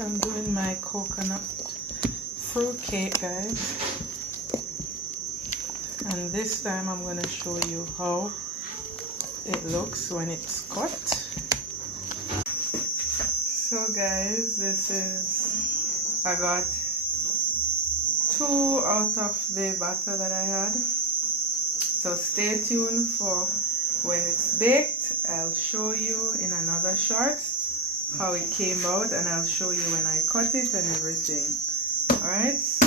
I'm doing my coconut fruit cake, guys, and this time I'm going to show you how it looks when it's cut. So guys, this is, I got 2 out of the batter that I had, so stay tuned for when it's baked. I'll show you in another short how it came out, and I'll show you when I cut it and everything. Alright.